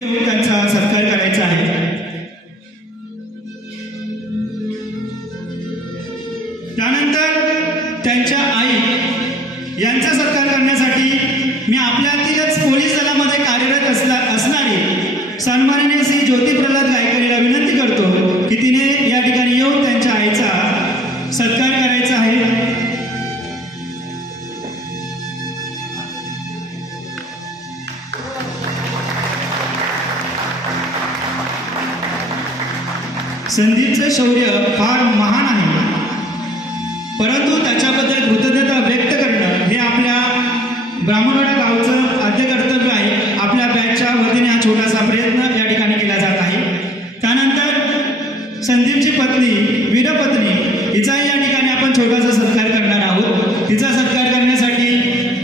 त्यांचा सत्कार करायचा आहे। त्यानंतर त्यांच्या आई यांचा सत्कार करण्यासाठी मी आपल्यातीलच पोलीस दलामध्ये कार्यरत असणारी सन्माननीय श्री ज्योती प्रल्हाद गायकवाडीला विनंती करतो की तिने या ठिकाणी येऊन त्यांच्या आईचा सत्कार करायचा आहे। संदीपचं शौर्य फार महान आहे, परंतु त्याच्याबद्दल कृतज्ञता व्यक्त करणं हे आपल्या ब्राह्मणवाडा गावचं आद्य कर्तव्य आहे। आपल्या बॅचच्या वतीने हा छोटासा प्रयत्न या ठिकाणी केला जात आहे। त्यानंतर संदीपची पत्नी वीरपत्नी हिचाही या ठिकाणी आपण छोटासा सत्कार करणार आहोत। तिचा सत्कार करण्यासाठी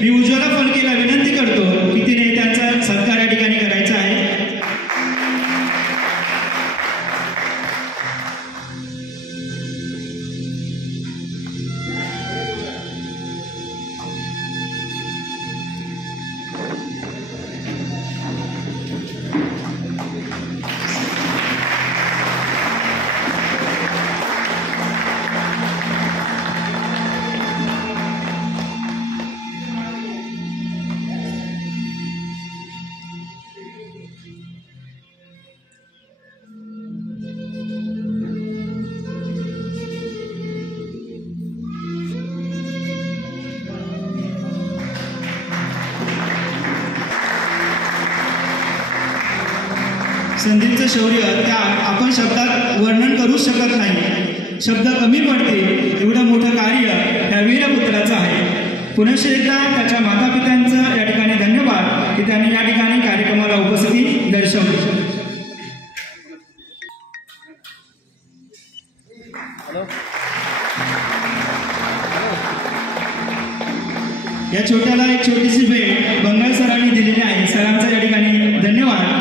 मी उज्ज्वला फलकेला विनंती करतो की तिने त्यांचा सत्कार या ठिकाणी करायचा आहे। संदीपचं शौर्य त्या आपण शब्दात वर्णन करू शकत नाही, शब्द कमी पडते एवढं मोठं कार्य ह्या वीरपुत्राचं आहे। पुनश्च एकदा त्याच्या मातापित्यांचं या ठिकाणी धन्यवाद की त्यांनी या ठिकाणी कार्यक्रमाला उपस्थिती दर्शवली। या छोट्याला एक छोटीशी भेट बंगाल सरांनी दिलेली आहे, सरांचा या ठिकाणी धन्यवाद।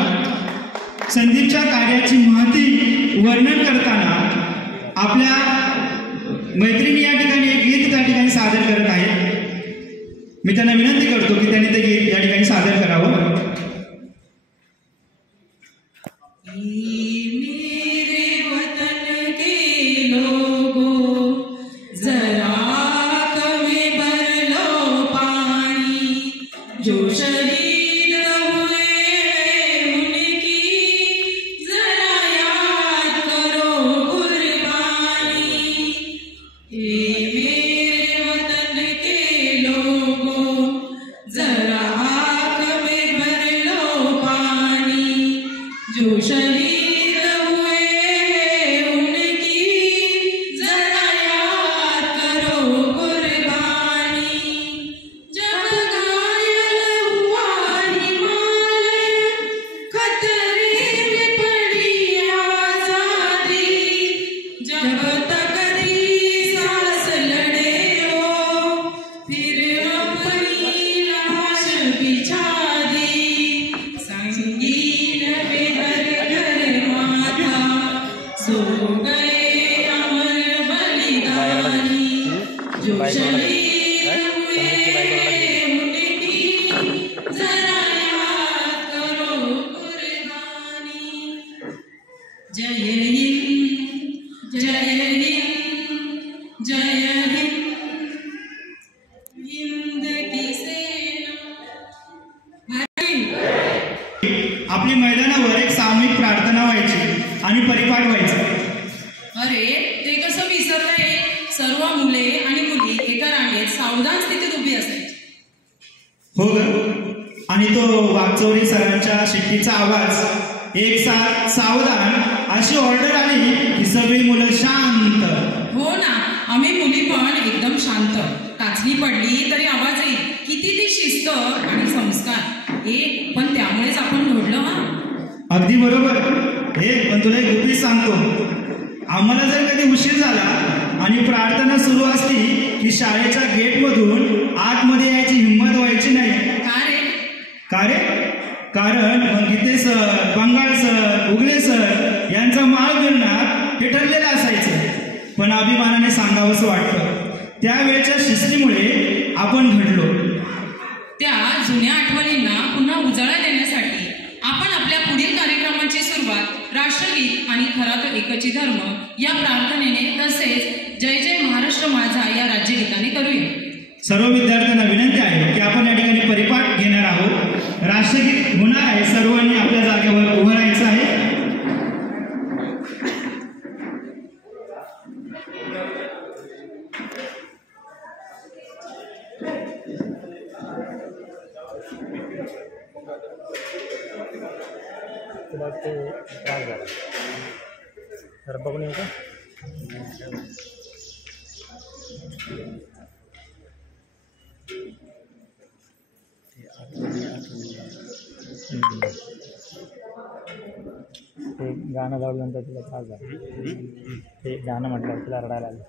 संदीपच्या कार्याची महती वर्णन करताना आपल्या मैत्रिणी या ठिकाणी एक गीत त्या ठिकाणी सादर करत आहेत। मी त्यांना विनंती करतो की त्यांनी ते गीत या ठिकाणी सादर करावं। आपली मैदानावर एक सामूहिक प्रार्थना व्हायची आणि परिपाठ व्हायचा। अरे ते कसं विसरलंय? सर्व मुले आणि मुली एका रांगेत सावधान स्थितीत उभी असायची। हो ग, आणि तो वागचौरी सरांच्या शिट्टीचा आवाज एक साथ सावधान अशी ऑर्डर आली की सगळी मुलं शांत। हो ना, आम्ही मुली पण एकदम शांत। टाचणी पडली तरी आवाज येईल, किती ती शिस्त आणि संस्कार। पण त्यामुळेच आपण घडलो। हा अगदी बरोबर। पण तुला एक गुपित सांगतो, आम्हाला जर कधी उशीर झाला आणि प्रार्थना सुरू असली की शाळेच्या गेटमधून आतमध्ये यायची हिंमत व्हायची नाही। का रे? कारण मग गीते सर, बंगाल सर, उगले सर यांचा माल गिरणार हे ठरलेलं असायचं। पण अभिमानाने सांगावंसं वाटतं, त्यावेळेच्या शिस्तीमुळे आपण घडलो। त्या जुन्या आठवणींना पुन्हा उजाळा देण्यासाठी आपण आपल्या पुढील कार्यक्रमाची सुरुवात राष्ट्रगीत आणि खरा तो एकची धर्म या प्रार्थनेने तसेच जय जय महाराष्ट्र माझा या राज्यगीताने करूया. सर्व विद्यार्थ्यांना विनंती आहे की आपण या ठिकाणी परिपाठ घेणार आहोत. राष्ट्रगीत होणार आहे. सर्वांनी आपल्या जागेवर उभं राहायचं आहे. जरा बघून येऊ का? ते गाणं लावल्यानंतर तिला त्रास झाला. ते गाणं म्हटल्यावर तिला रडायला आलं.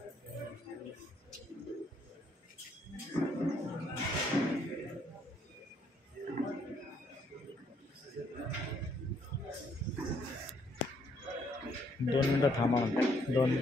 दोन मिनटं थांबा म्हणतात. 2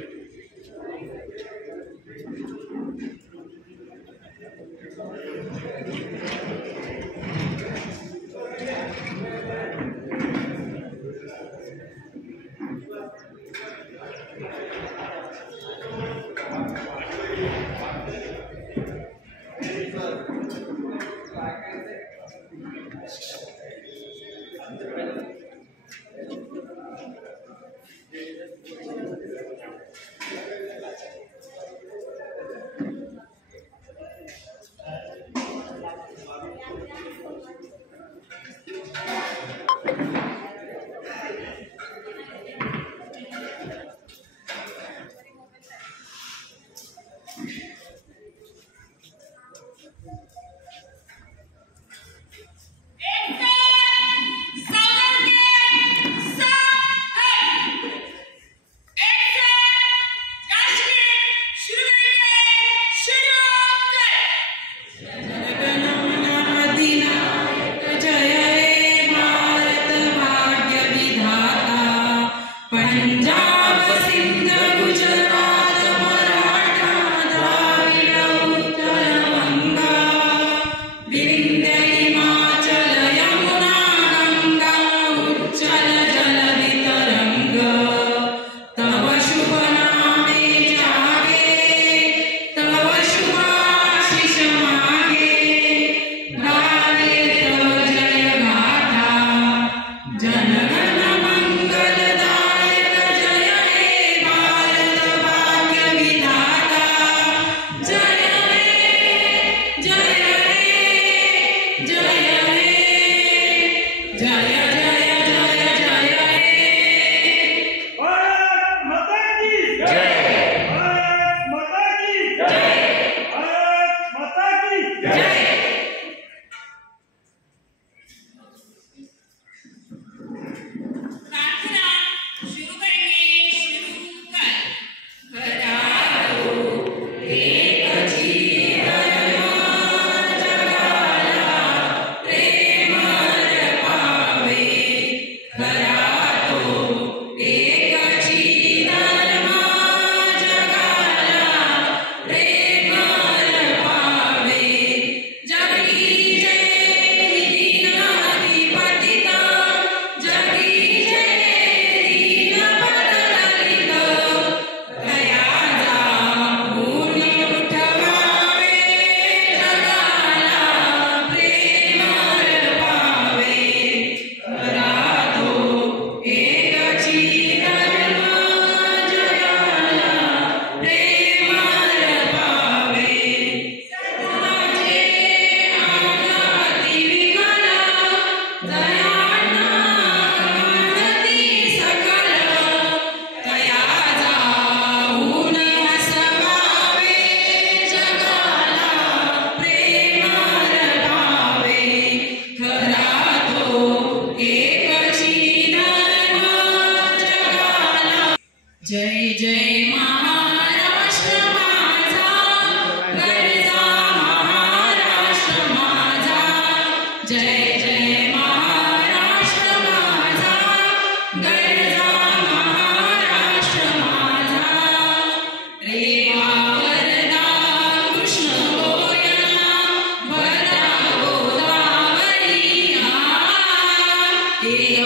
Yeah.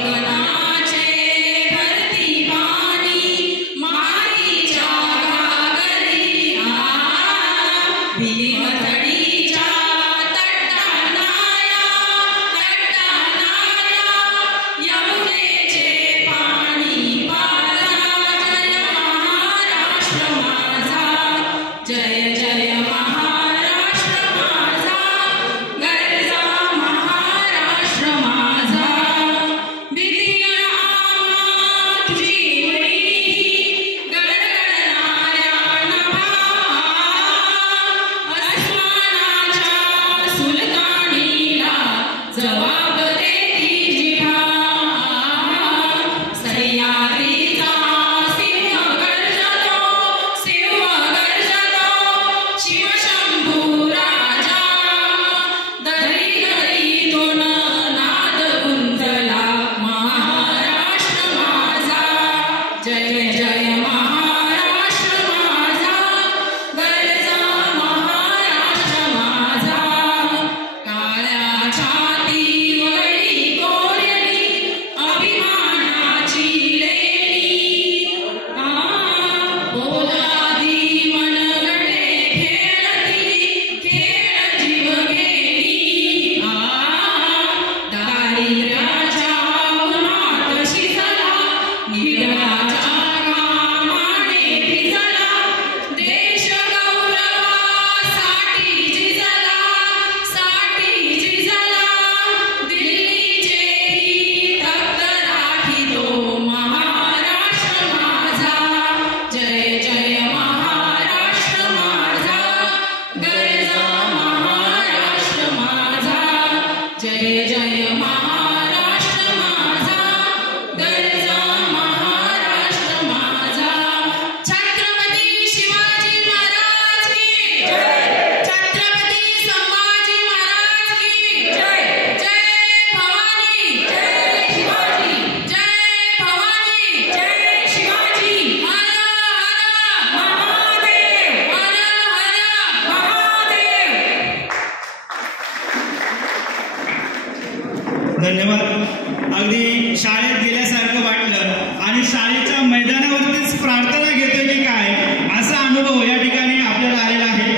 शाळेत गेल्यासारखं वाटलं आणि शाळेच्या मैदानावरतीच प्रार्थना घेतोय की काय असा अनुभव या ठिकाणी आपल्याला आलेला आहे.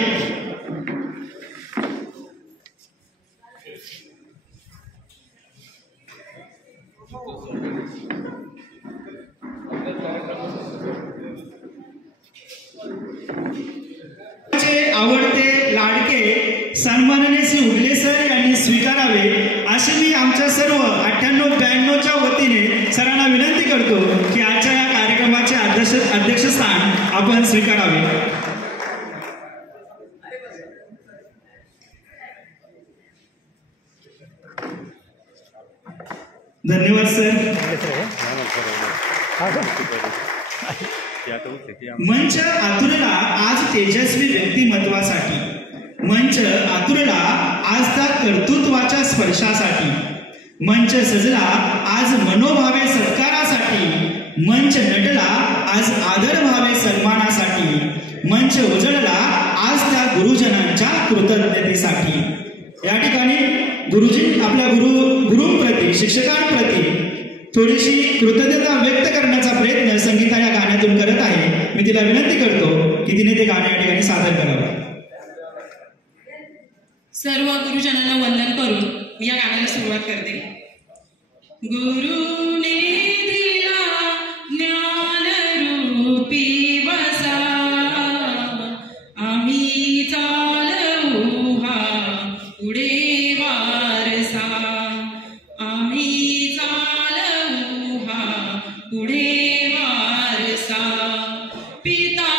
आवडते लाडके सन्माननीय श्री उगले सर यांनी स्वीकारावे अशी मी आमच्या सर्व 98-92च्या वतीने सरांना विनंती करतो की आजच्या या कार्यक्रमाचे अध्यक्षस्थान आपण स्वीकारावे. धन्यवाद सर. मंच आतुरला आज तेजस्वी व्यक्तिमत्वासाठी, मंच आतुरला आज त्या कर्तृत्वाच्या स्पर्शासाठी, मंच सजला आज मनोभावे सत्कारासाठी, मंच नटला आज आदर भावे सन्मानासाठी, मंच उजळला आज त्या गुरुजनांच्या कृतज्ञतेसाठी. या ठिकाणी गुरुजी आपल्या गुरूंप्रती शिक्षकांप्रती थोडीशी कृतज्ञता व्यक्त करण्याचा प्रयत्न संगीता या गाण्यातून करत आहे. मी तिला विनंती करतो की तिने ते गाणं या ठिकाणी सादर करावं. सर्व गुरुजनांना वंदन करून मी या गाण्याला सुरुवात करते. गुरुने दिला ज्ञानरूपी वसा, आम्ही चालवू हा पुढे वारसा, आम्ही चालवू हा पुढे वारसा. पिता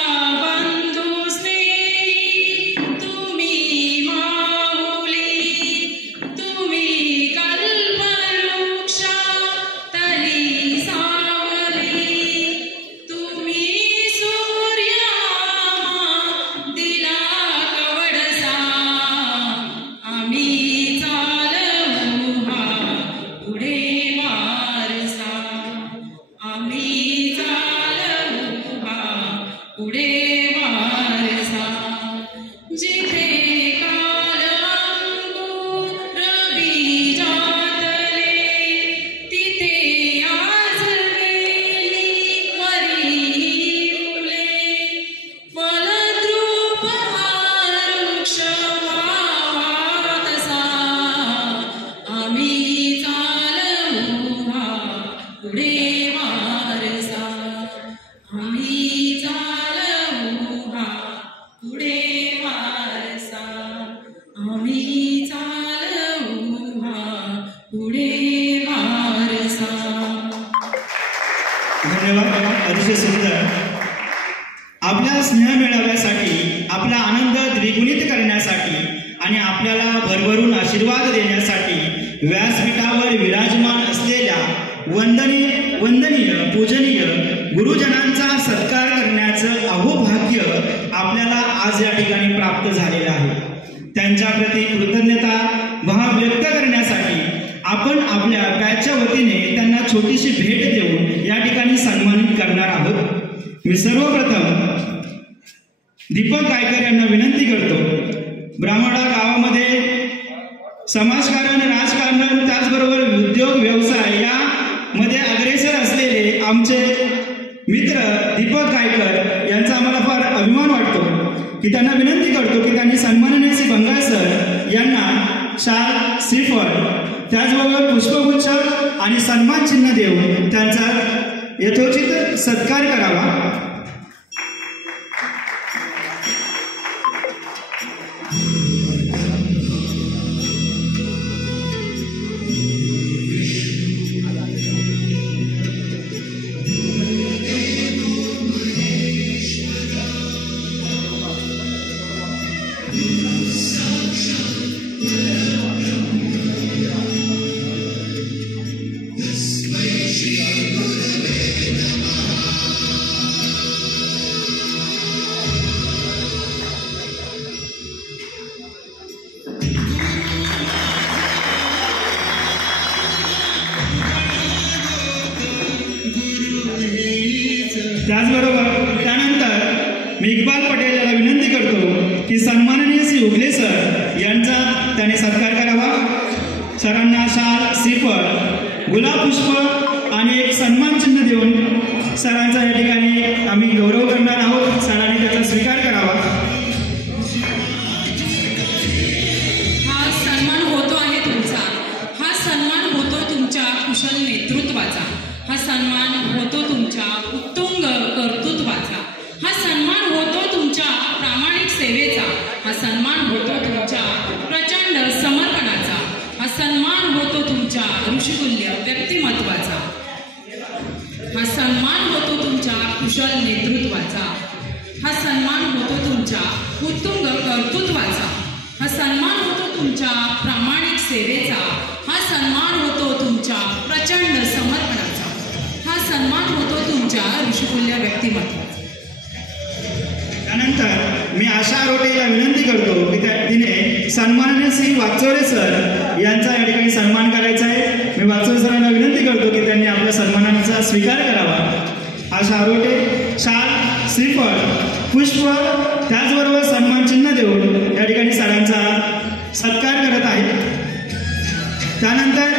बंधू स्नेही तुम्ही माऊली, तुम्ही कल्पवृक्ष तरी सावली, तुम्ही सूर्यामा दिला कवडसा, आम्ही चालवू हा पुढे वारसा, आम्ही चालवू हा पुढे वारसा. जिथे काल अंकुर बीजातले, तिथे आज गेली मरी फुले, फलद्रूप वृक्ष व्हावा तसा, आम्ही चालवू हा पुढे वारसा, आम्ही चालवू हा पुढे वारसा, आम्ही चालवू हा पुढे वारसा. धन्यवाद. अतिशय सुंदर. आपल्या स्नेह मेळाव्यासाठी, आपला आनंद द्विगुणित करण्यासाठी आणि आपल्याला भरभरून आशीर्वाद देण्यासाठी व्यासपीठावर विराजमान असलेल्या वंदनीय पूजनीय गुरुजनांचा सत्कार करण्याचं अहोभाग्य आपल्याला आज या ठिकाणी प्राप्त झालेलं आहे. त्यांच्याप्रती कृतज्ञता भाव व्यक्त करण्यासाठी आपण आपल्या बॅचच्या वतीने त्यांना छोटीशी भेट देऊन या ठिकाणी सन्मानित करणार आहोत. मी सर्वप्रथम दीपक गायकर यांना विनंती करतो, ब्राह्मणा गावामध्ये समाजकारण, राजकारण, त्याचबरोबर उद्योग व्यवसाय यामध्ये अग्रेसर असलेले आमचे मित्र दीपक गायकर यांचा आम्हाला फार अभिमान वाटतो की त्यांना विनंती करतो की त्यांनी सन्माननीय श्री बंगाल सर यांना शाल, श्रीफळ, त्याचबरोबर पुष्पगुच्छ आणि सन्मान चिन्ह देऊन त्यांचा यथोचित सत्कार करावा. त्याचबरोबर त्यानंतर मी इक्बाल पटेल याला विनंती करतो की सन्माननीय श्री उगले सर यांचा त्याने सत्कार करावा. सरांना शाल, श्रीफळ, गुलाब पुष्प सरांचा या ठिकाणी आम्ही गौरव करणार आहोत. सरांनी त्याचा स्वीकार करावा. हा सन्मान होतो आहे तुमचा, हा सन्मान होतो तुमच्या कुशल नेतृत्वाचा, हा सन्मान होतो तुमच्या उत्तुंग कर्तृत्वाचा, हा सन्मान होतो तुमच्या प्रामाणिक सेवेचा, हा सन्मान होतो तुमच्या प्रचंड समर्पणाचा, हा सन्मान होतो तुमच्या ऋषितुल्य व्यक्तिमत्वाचा, हा सन्मान होतो तुमच्या कुशल नेतृत्वाचा, हा सन्मान होतो तुमच्या उत्तुंग कर्तृत्वाचा, हा सन्मान होतो तुमच्या प्रामाणिक सेवेचा, हा सन्मान होतो तुमच्या प्रचंड समर्पणाचा, हा सन्मान होतो तुमच्या ऋषितुल्य व्यक्तिमत्वाचा. त्यानंतर मी आशा आरोटेला विनंती करतो की तिने सन्माननीय श्री वागचौरे सर यांचा या ठिकाणी सन्मान करायचा आहे. मी वागचौरे सरांना विनंती करतो की त्यांनी आपल्या सन्मानाचा स्वीकार करावा. आशा आरोटे शाल, श्रीफळ, पुष्प त्याचबरोबर सन्मान चिन्ह देऊन या ठिकाणी सरांचा सत्कार करत आहे. त्यानंतर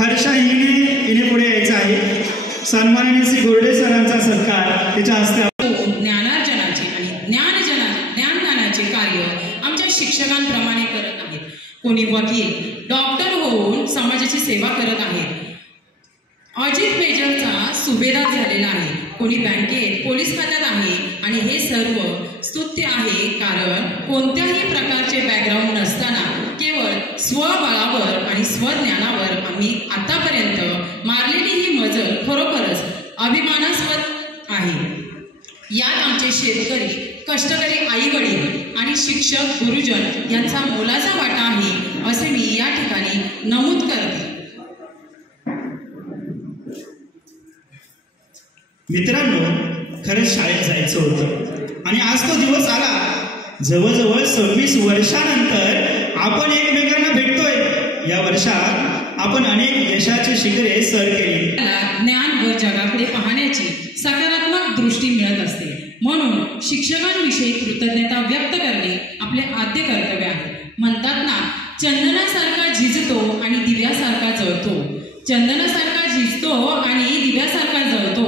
हर्षा हिने पुढे यायचं आहे. सन्माननीय श्री गोरडे सरांचा सत्कार तिच्या हस्ते ज्ञानार्जनाचे आणि ज्ञानदानाचे कार्य आमच्या शिक्षकांप्रमाणे करत आहेत. कोणी वकील, डॉक्टर होऊन समाजाची सेवा करत आहेत. अजित मेजरचा सुभेदार झालेला आहे. कोणी बँकेत, पोलीस खात्यात आहे. आणि हे सर्व स्तुत्य आहे, कारण कोणत्याही प्रकारचे बॅकग्राऊंड नसताना केवळ स्वबळावर आणि स्वज्ञानावर आम्ही आतापर्यंत मारलेली ही मजल खरोखरच अभिमानास्पद आहे. यात आमचे शेतकरी, कष्टकरी आई वडील आणि शिक्षक गुरुजन यांचा मोलाचा वाटा आहे असे मी या ठिकाणी नमूद करते. मित्रांनो, खरंच शाळेत जायचं होतं आणि आज तो दिवस आला. जवळजवळ 26 वर्षानंतर आपण एकमेकांना भेटतोय. या वर्षात आपण अनेक यशाचे शिखरे सर केली. ज्ञान व जगाकडे पाहण्याची सकारात्मक दृष्टी मिळत असते. म्हणून शिक्षकांविषयी कृतज्ञता व्यक्त करणे आपले आद्य कर्तव्य आहे. म्हणतात ना, चंदनासारखा झिजतो आणि दिव्यासारखा जळतो. चंदनासारखा झिजतो आणि दिव्यासारखा जळतो.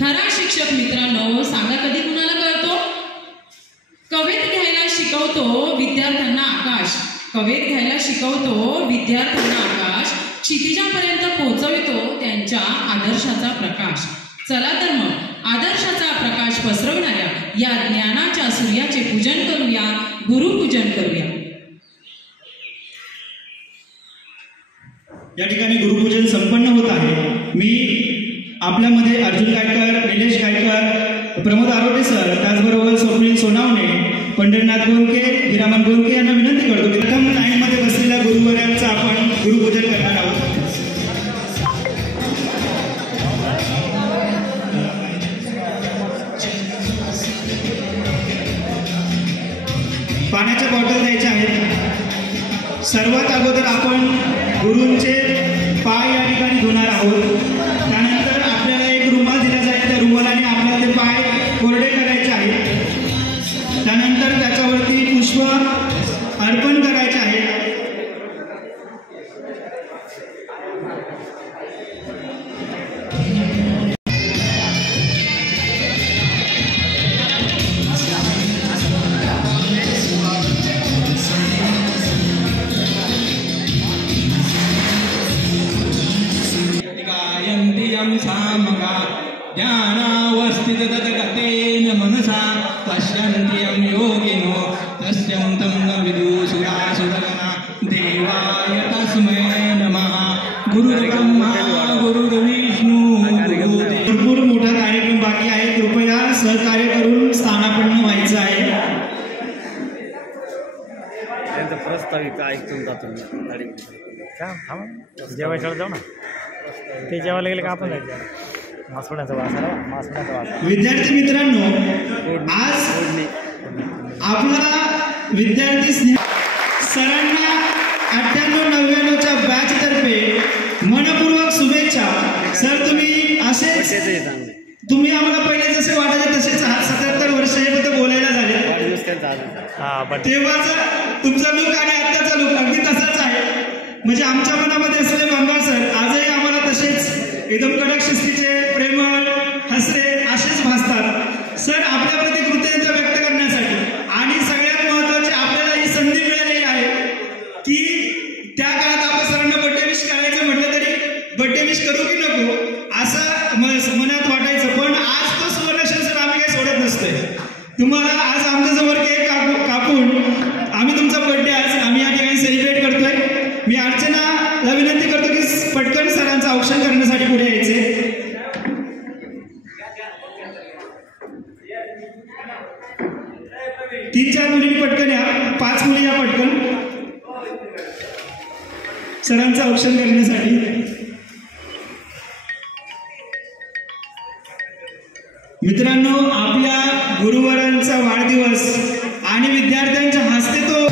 खरा शिक्षक मित्रांनो, सांगा कधी कुणाला कळतो? कवेत घ्यायला शिकवतो विद्यार्थ्यांना आकाश, कवेत घ्यायला शिकवतो विद्यार्थ्यांना आकाश, क्षितिजापर्यंत पोहोचवितो त्यांच्या आदर्शाचा प्रकाश. चला तर मग आदर्शाचा प्रकाश पसरवणाऱ्या या ज्ञानाच्या सूर्याचे पूजन करूया, गुरुपूजन करूया. या ठिकाणी गुरुपूजन संपन्न होत आहे. मी आपल्यामध्ये अर्जुन गायकर, निलेश गायकर, प्रमोद आरोटे सर, त्याचबरोबर स्वप्नील सोनावणे, पंढरीनाथ गोंके, हिरामन गोंके यांना विनंती करतो की प्रथम लाईनमध्ये बसलेल्या गुरुवर्यांचं आपण गुरुपूजन करणार आहोत. पाण्याच्या बॉटल द्यायच्या आहेत. सर्वात अगोदर आपण गुरूंचे पाय या ठिकाणी धुणार आहोत. त्यानंतर आपल्याला एक रुमाल दिला जाईल. त्या रुमालाने आपल्याला ते पाय कोरडे करायचे आहेत. त्यानंतर त्याच्यावरती पुष्प अर्पण करायचे आहे. ध्यानावस्थितगतेन मनसा पश्यन्ति यं योगिनो तस्यन्तं न विदुषुरासुरगणा देवाय तस्मै नमः. गुरुर्ब्रह्मा गुरुर्विष्णू गुरुदेव. भरपूर मोठा कार्यक्रम बाकी आहे. कृपया सहकार्य करून स्थानापन्न व्हायचं आहे. त्यांचा प्रस्तावित ऐकून जातो मी. जेवायला जाऊ ना. ते जेवायला गेले का आपण जायचं. मासवड्याचा वास. विद्यार्थी मित्रांनो, आज आपला विद्यार्थी सरांना 98-99च्या बॅच तर्फे मनपूर्वक शुभेच्छा. सर, तुम्ही असेच, तुम्ही आम्हाला पहिले जसे वाटायचे तसेच आहात. 77 वर्ष हे फक्त बोलायला झाले. तेव्हाचा तुमचा लुक आणि आत्ताचा लुक अगदी तसाच आहे. म्हणजे आमच्या मनामध्ये असलेले बंगाल सर आजही आम्हाला तसेच एकदम कडक शिस्तीचे, प्रेमळ, हसरे सर आपल्याप्रती कृतज्ञता व्यक्त करण्यासाठी आणि सगळ्यात महत्त्वाचे आपल्याला ही संधी मिळालेली आहे की त्या काळात आपण सरांना बड्डे विश करायचं म्हटलं तरी बड्डे विश करू की नको असं मनात वाटायचं, पण आज तो सुवर्णक्षण सर आम्ही काही सोडत नसतोय. तुम्हाला आज आमच्याजवळ केक कापून आम्ही तुमचा बड्डे आज आम्ही या ठिकाणी सेलिब्रेट करतोय. मी अर्चनाला विनंती करतो की पटकन सरांचं औक्षण करण्यासाठी पुढे यायचे. तीन चार मुलींनी पटकन या, 5 मुली या पटकन सरांचं औक्षण करण्यासाठी. मित्रांनो, आपल्या गुरुवरांचा वाढदिवस आणि विद्यार्थ्यांच्या हस्ते तो